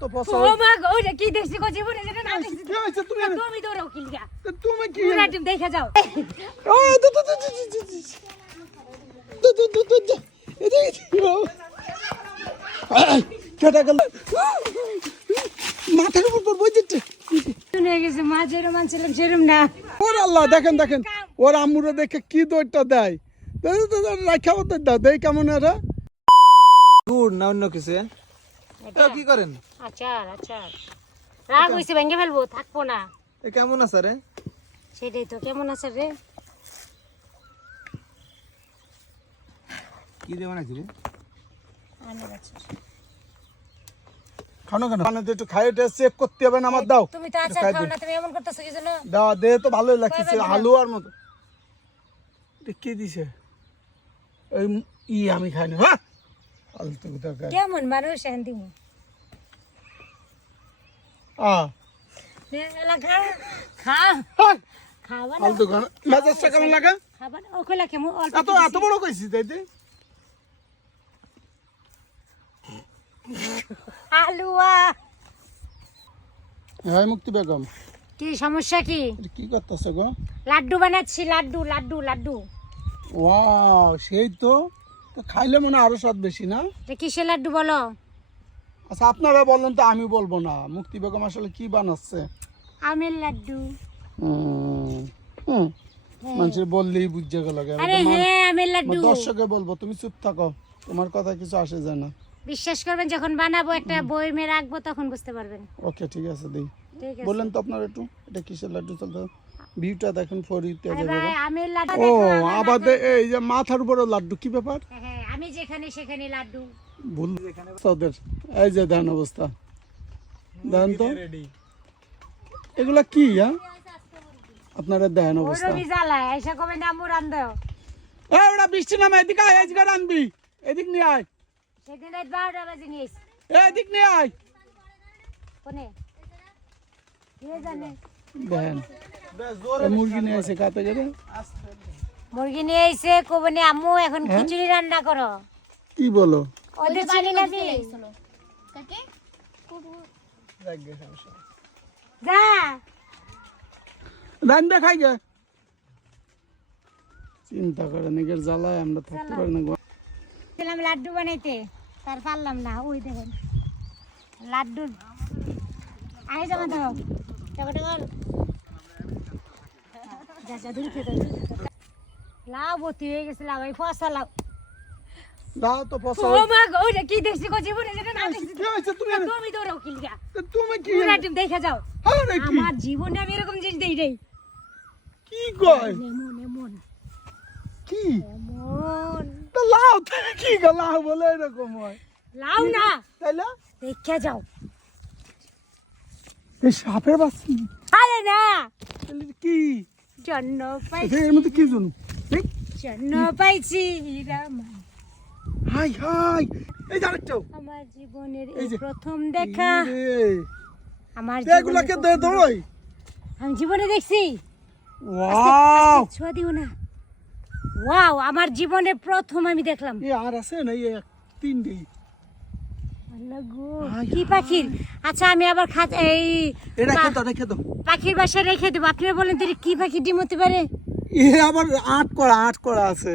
তো ফসল ও মা গো কি দেখছি গো জীবনে না দেখছি কি হইছে তুমি তুমি তুমি কি পুরা টিম যাও ও কেটা গেল মাথার উপর পড়ব যেতে শুনে গেছে মা যেরম আনছিলাম সেরম না ওর আল্লাহ দেখেন দেখেন ওর আম্মুরা দেখে কি দইটা দেয় রাখাও তো দেয় কেমন এরা দূর না অন্য কিছু কি করেন? আচার আচার। রাগ হইছে ভেঙে ফেলব থাকব না। এ কেমন আছে রে সেটাই তো কেমন আছে রে? কি দিয়ে বানাইছি রে? আমের আচার। খানো কেন? মানে একটু খাইয়ে টেস্ট চেক করতে হবে না আমার দাও। তুমি তো আচার খাই খাও না তুমি এমন করতেছো কি জন্য? দাও দে তো ভালোই লাগছে হালুয়ার মতো। কি দিছে? ওই ই আমি খাইনি হ্যাঁ? কেমন মানুষ শান্তি মুক্তি বেগম। কি সমস্যা কি? কি করতেছে গো? লাড্ডু বানাচ্ছি লাড্ডু লাড্ডু লাড্ডু। ওয়াও সেই তো। খাইলে মনে হয় আরও স্বাদ বেশি না? কিসের লাড্ডু বলো? আচ্ছা আপনারা বললেন তো আমি বলব না। মুক্তি বেগম আসলে কি বানাচ্ছে? আমের লাড্ডু। হুম, হুম। মানুষের বললেই বুঝে গেল আরে হ্যাঁ দর্শকে বলব তুমি চুপ থাকো তোমার কথা কিছু আসে যায় না। বিশ্বাস করবেন যখন বানাবো একটা বই মে রাখব তখন বুঝতে পারবেন। ওকে ঠিক আছে দিই। বললেন তো আপনার একটু এটা কিসের লাড্ডু চলতে ভিউটা দেখুন ফরি আরে তেজে আমের লাড্ডু ও আবার এই যে মাথার উপরে লাড্ডু কি ব্যাপার? হ্যাঁ। আমি যেখানে সেখানে লাড্ডু। ভুল। ওদের এই যে ধ্যান অবস্থা। দেন তো? রেডি এগুলা কি হ্যাঁ আপনারা দেন অবস্থা। এসে কবে না আমু রান্ধো। এই ওটা বৃষ্টি নামে এদিকে আয় এদিকে আনবি এদিক নিয়ে আয়। সেদিন রাত বারোটা বাজে নিয়েছি এই এদিক নিয়ে আয়। কোনে? কে জানে? দেখেন মুরগি নিয়ে এসে কাতে গেলে। মুরগি নিয়ে এসে কোবনে আম্মু এখন খিচুড়ি রান্না করো। কি বলো? ওদের চিনি না দি যা। রান দেখাই গে চিন্তা করে নিজের জ্বালায় আমরা থাকতে পারি না। ছিলাম লাড্ডু বানাইতে তার পারলাম না ওই দেখেন। লাড্ডু। আগে জমা দাও টাকা টাকা। যা যা দূরে খেতে লাভ ভর্তি হয়ে গেছে লাভ এই ফসা দাও তো ফসল ও মা গো ওটা কি দেখছি গো জীবনে যেটা না দেখছি। কি তুমি তুমি দৌড়াও কি লিগা তুমি কি পুরা টিম দেখে যাও। আরে কি আমার জীবনে আমি এরকম জিনিস দেই দেই কি কয়? এমন এমন কি? এমন। তো তো কি গো? লাও বলে এরকম হয়। না। তাইলে দেখে যাও। এই সাপের বাচ্চা। আরে না। কি? জন্ম পাই এটা এর মধ্যে কি জন পাইছি হাই হাই। এই আমার জীবনের এই এই প্রথম দেখা। আমার রে, এগুলাকে দে দৌড়াই আমি জীবনে দেখছি। ওয়াও। ছোঁয়া দিও না। ওয়াও আমার জীবনে প্রথম আমি দেখলাম। এই আর আছে না এই এক তিনটে আল্লাহ কি পাখির? আচ্ছা আমি আবার এই খেতো রেখে দাও। পাখির বাসায় রেখে দেবো। আপনারা বলেন তো কি পাখি? ডিম হতে পারে? এ আবার আট করা আট করা আছে।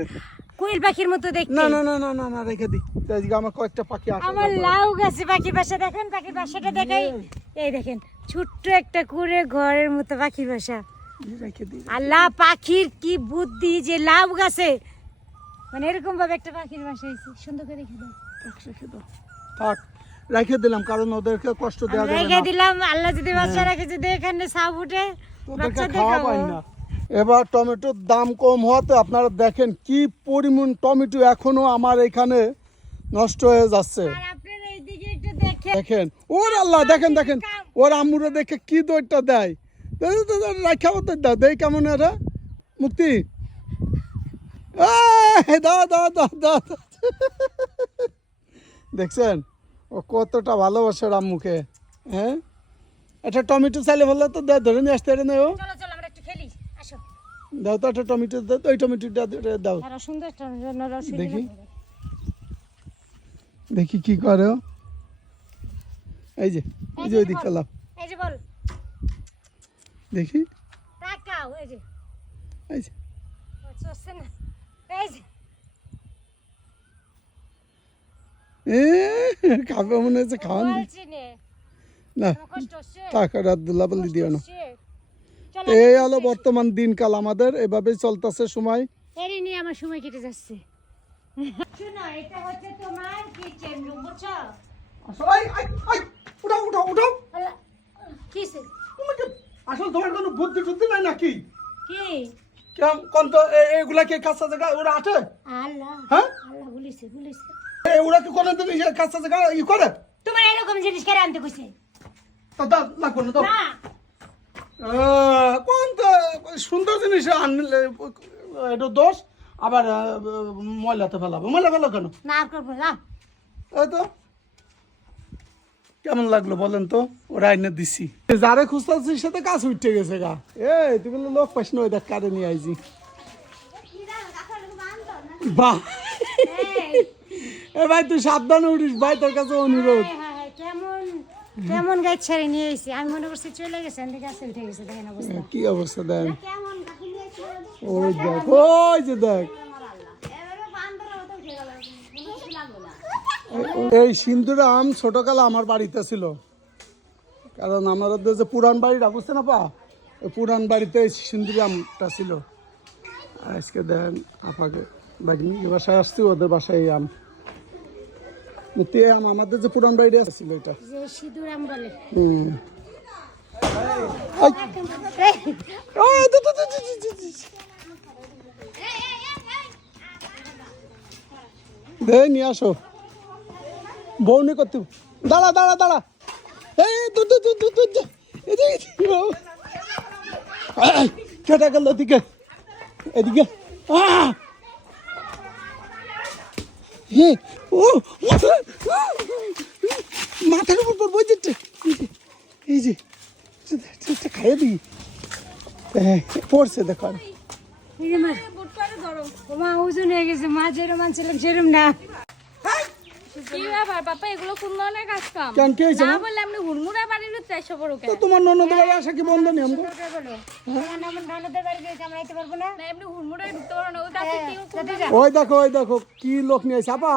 কোয়েল পাখির মতো দেখতে। না না না না না না রেখে দি। আজকে আমার কয়েকটা পাখি আসে আমার লাউ গাছে পাখির বাসা দেখেন পাখির বাসাটা দেখাই। এই দেখেন ছোট্ট একটা কুড়ে ঘরের মতো পাখির বাসা। আল্লাহ পাখির কি বুদ্ধি যে লাউ গাছে। মানে এরকম ভাবে একটা পাখির বাসা হয়েছে। সুন্দর করে রেখে দাও। থাক, রেখে দাও। থাক রেখে দিলাম কারণ ওদেরকে কষ্ট দেওয়া যাবে রেখে দিলাম আল্লাহ যদি বাচ্চা রাখে যদি এখানে সাপ উঠে। খাওয়া না। এবার টমেটোর দাম কম হওয়াতে আপনারা দেখেন কি পরিমাণ টমেটো এখনও আমার এখানে নষ্ট হয়ে যাচ্ছে। দেখেন। ওর আল্লাহ দেখেন দেখেন ওর আম্মুরে দেখে কি দইটা দেয়। রাখা মতো দাও দেই কেমন এরা? মুক্তি? দাও দাও। দেখছেন? ও কতটা ভালোবাসে ওর আম্মুকে হ্যাঁ? একটা টমেটো চাইলে ভালো তো ধরে নিয়ে আসতে ও চলো চলো আমরা একটু খেলি আসো দাও তো একটা টমেটো দাও ওই টমেটোটা দাও। সুন্দর দেখি। দেখি কি করে। এই যে এই যে ওই দিক পেলাম এই যে বল। দেখি। তাকাও এই যে। এই যে। না। এই যে। খাবে মনে হচ্ছে খাওয়ান। না দুলাবালি দিও না। এই হলো বর্তমান দিনকাল আমাদের এভাবেই চলতেছে সময়। এরই নিয়ে আমার সময় কেটে যাচ্ছে। শোনো এটা হচ্ছে তোমার কিচেন রুম বুঝছ? উঠাও উঠাও উঠাও। আল্লাহ, কিসে তোমাকে আসলে তোমার কোনো বুদ্ধি টুদ্ধি নাই নাকি? কি? কেমন কোন তো এগুলা কে কাঁচা জায়গা? ওরা আটে আল্লাহ হ্যাঁ? আল্লাহ বলিছে বলিছে। এ, ওরা কি কোনো দিন কাঁচা জায়গা ই করে? তোমার এরকম জিনিস কেন আনতে কইছে? তা দাও, লাগবে না তো। না। সুন্দর জিনিস আনলে এটা দোষ আবার ময়লাতে ফেলাবো। ময়লা ফেলো কেন? না আর করব না এই তো। কেমন লাগল বলেন তো? ওরা এনে দিছি। যারে খুঁজতেছি সাথে কাজ উঠে গেছে গা। এই তুমি লোক পাইস না ওই দেখ কারে নিয়ে আইছি। বাহ এ ভাই তুই সাবধানে উঠিস ভাই তোর কাছে অনুরোধ। হায়, হায়, হায়, কেমন গাছ ছেড়ে নিয়ে এসেছি আমি মনে করছি চলে গেছে উঠে গেছে দেখেন অবস্থা। কি অবস্থা দেখ। ওই দেখ ওই যে দেখ। এই সিন্দুর আম ছোটকালে আমার বাড়িতে ছিল। কারণ আমাদের যে পুরান বাড়িটা বুঝতে না পা? ওই পুরান বাড়িতে এই সিন্দুর আমটা ছিল। আজকে দেন আপাকে বাড়ি বাসায় আসছি ওদের বাসায় আম। আমাদের যে পুরান বাড়িটা ছিল এটা। যে বলে। হুম। দু, নিয়ে আসো। বৌনি করতে দাঁড়া দাঁড়া দাঁড়া। এই দু দু দু দু দু দু এদিকে এদিকে বাবু। এই, কেটে গেল ওদিকে। এদিকে। আহ! হে, ও মাথার উপর পড়ব এই যে এই যে খাইয়ে দিই হ্যাঁ পড়ছে দেখো মা ওজন হয়ে গেছে। মা যেরকম আনছিলাম সেরম না। তোমার ননদ বাড়ি আসা কি বন্ধ নেই আমগো ওটা বলো। এখন আমার ননদের না? না না কি যদি যা ওই দেখো ওই দেখো কি লোক নিয়ে চাপা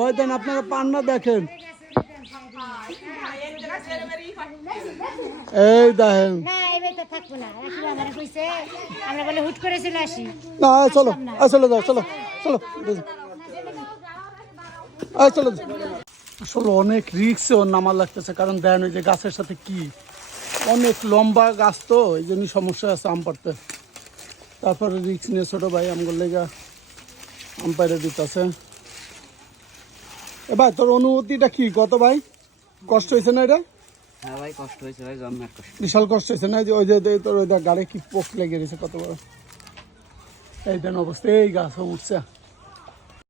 ওই দেন আপনারা পান্না দেখেন। এই দেখেন। না এই বাড়িতে থাকব না। রাখিব আমার কইছে আমরা বলে হুট করে চলে না চলো চলো যাও চলো চলো আসলে অনেক রিক্স ওর নামার লাগতেছে কারণ দেন ওই যে গাছের সাথে কি? অনেক লম্বা গাছ তো এই জন্য সমস্যা আছে আম পাড়তে। তারপরে রিক্স নিয়ে ছোটো ভাই আমগুলো লেগা আম পাইরে দিতেছে। এ ভাই তোর অনুভূতিটা কি? কত ভাই? কষ্ট হয়েছে না এটা? হ্যাঁ ভাই কষ্ট হয়েছে ভাই জন্মের কষ্ট। বিশাল কষ্ট হয়েছে না? যে ওই যে যে তোর ওই গাড়ি কি পোক লেগে গেছে কত বড়। এই দেন অবস্থা এই গাছ উঠছে।